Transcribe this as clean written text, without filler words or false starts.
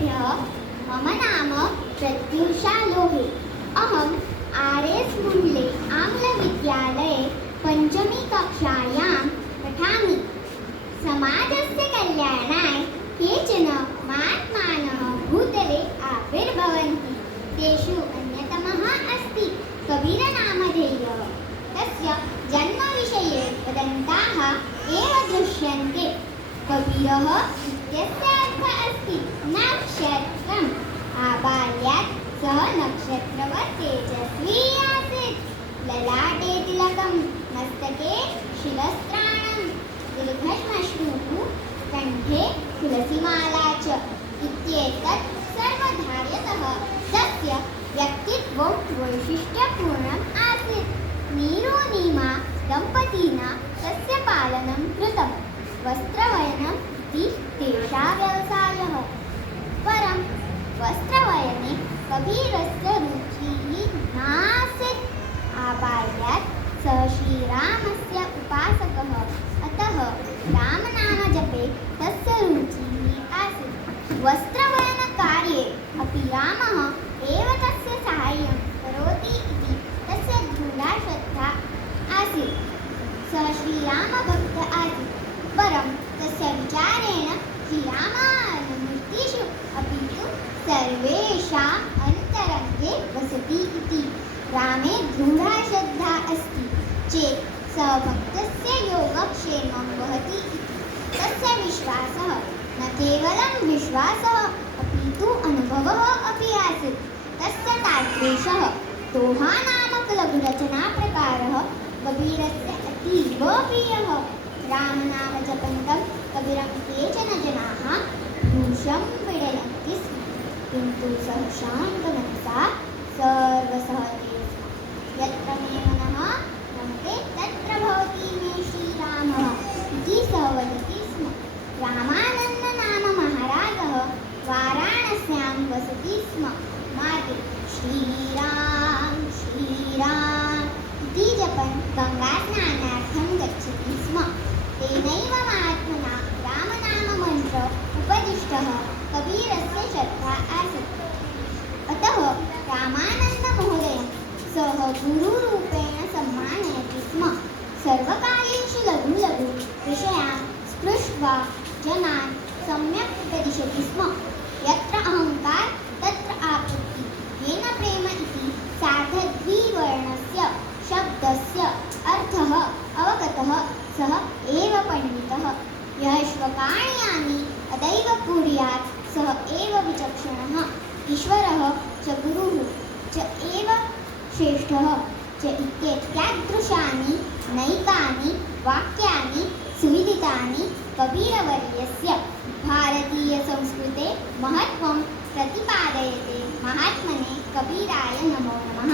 सर्वेभ्यः मम नाम प्रत्युषा लोहे। अहम् आर्.एस्. मुण्ड्ले आङ्ग्लविद्यालये पञ्चमी कक्षायां पठामि। समाजस्य कल्याणाय केचन महात्मानः भूतले आविर्भवन्ति। तेषु अन्यतमः अस्ति कबीरनामधेयः। तस्य जन्मविषये वदन्ताः एव दृश्यन्ते। कबीरः इत्यस्य अर्थः अस्ति नक्षत्रम्। आबाल्यात् सः नक्षत्रवत् तेजस्वी आसीत्। ललाटे तिलकं, मस्तके शिरस्त्राणं, दीर्घश्मश्रुः, कण्ठे तुलसीमाला च इत्येतत् सर्वधार्यतः तस्य व्यक्तित्वं वैशिष्ट्यपूर्णम् आसीत्। नीरोनीमा दम्पतीना तस्य पालनं कृतम्। वस्त्रवयनम् इति तेषां व्यवसायः। परं वस्त्रवयने कबीरस्य रुचिः नासीत्। आबाल्यात् सः श्रीरामस्य उपासकः, अतः रामनामजपे तस्य रुचिः आसीत्। वस्त्रवयनकार्ये अपि रामः एव तस्य साहाय्यं करोति इति तस्य दृढा श्रद्धा आसीत्। सः श्रीरामभक्तः आसीत्। परं तस्य विचारेण श्रीरामः मूर्तिषु अपि तु सर्वेषाम् अन्तरङ्गे वसति इति। रामे दृढा श्रद्धा अस्ति चेत् सः भक्तस्य योगक्षेमं वहति इति तस्य विश्वासः। न केवलं विश्वासः अपि तु अनुभवः अपि आसीत्। तस्य तादृशः दोहानामक लघुरचनाप्रकारः कबीरस्य अतीव प्रियः। रामनामजपन्तं कबीरं केचन जनाः भूषं पीडयन्ति स्म, किन्तु सः शान्तमनसा सर्वसहते स्म। यत्र मे मनः रमते तत्र भवति मे श्रीरामः इति सः वदति स्म। रामानन्दनाममहाराजः वाराणस्यां वसति स्म। मार्गे श्रीराम श्रीराम इति जपन् गङ्गास्नानार्थं गच्छति स्म। तेनैव महात्मना रामनाममन्त्र उपदिष्टः कबीरस्य श्रद्धा आसीत्। अतः रामानन्दमहोदयं सः गुरुरूपेण सम्मानयति स्म। सर्वकार्येषु लघु लघु विषयान् स्पृष्ट्वा जनान् सम्यक् उपदिशति स्म। यत्र अहङ्कार तत्र आपत्ति। येन प्रेम इति सार्धद्विवर्णस्य शब्दस्य अर्थः अवगतः सः एव पण्डितः। यः श्वकार्याणि अदैव कुर्यात् सः एव विचक्षणः। ईश्वरः च गुरुः च एव श्रेष्ठः च इत्येतादृशानि नैकानि वाक्यानि सुविदितानि कबीरवर्यस्य भारतीयसंस्कृते महत्त्वं प्रतिपादयते। महात्मने कबीराय नमो नमः।